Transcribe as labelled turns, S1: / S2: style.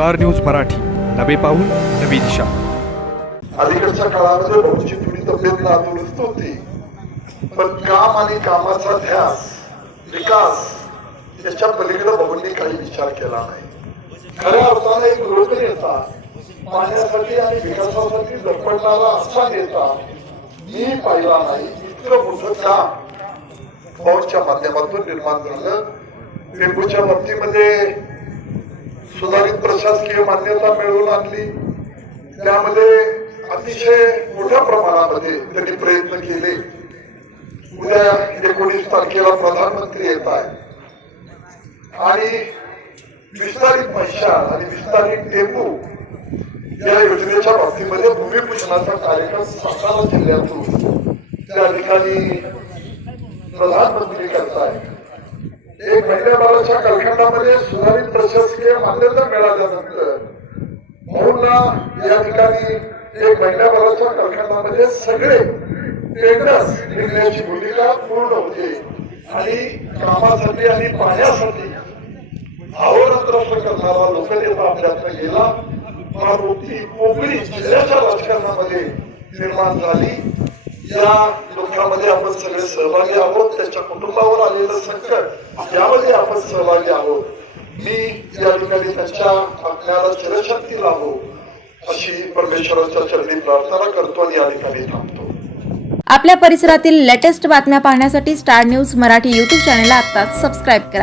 S1: Star news Marathi. नवे पाऊल नवी दिशा.
S2: अलीकडच्या काळामध्ये भाऊची थोडी तब्येत नादुरुस्त होती. पण काम आणि कामाचा ध्यास विकास याच्या पलीकडे भाऊंनी काही विचार केला नाही. खऱ्या अर्थाने एक लोकनेता पाण्यासाठी आणि विकासासाठी धडपडणारा असा नेता मी पाहिला नाही. इतकं मोठं काम भाऊच्या माध्यमातून निर्माण झालं. पेंबूच्या बाबतीमध्ये सुधारित प्रशासकीय मान्यता मिळवून आणली. त्यामध्ये अतिशय मोठ्या प्रमाणामध्ये त्यांनी प्रयत्न केले. उद्या एकोणीस तारखेला प्रधानमंत्री येत आहे आणि विस्तारित मैशाळ आणि विस्तारित टेंबू या योजनेच्या बाबतीमध्ये भूमिपूजनाचा कार्यक्रम सातारा जिल्ह्यातून त्या ठिकाणी प्रधानमंत्री करताय एक महिन्याभराच्या कालखंडामध्ये सुधारित प्रशासकीय मान्यता मिळाल्यानंतर भाऊंना या ठिकाणी एक महिन्याभराच्या कालखंडामध्ये सगळे टेंडर्स निघण्याची भूमिका पूर्ण होते. आणि कामासाठी आणि पाण्यासाठी अहोरात्र करणारा लोकनेता आपल्यातनं गेला फार मोठी कोकणी जिल्ह्याच्या राजकारणामध्ये निर्माण झाली. या दुःखामध्ये आपण सगळे सहभागी आहोत त्याच्या कुटुंबावर आलेलं संकट यामध्ये आपण सहभागी आहोत. मी या ठिकाणी त्यांच्या आत्म्याला चिरशक्ती लाभो अशी परमेश्वराच्या चरणी प्रार्थना करतो आणि या ठिकाणी थांबतो.
S3: आपल्या परिसरातील लेटेस्ट बातम्या पाहण्यासाठी स्टार न्यूज मराठी यूट्यूब चॅनलला आत्ताच सबस्क्राईब करा.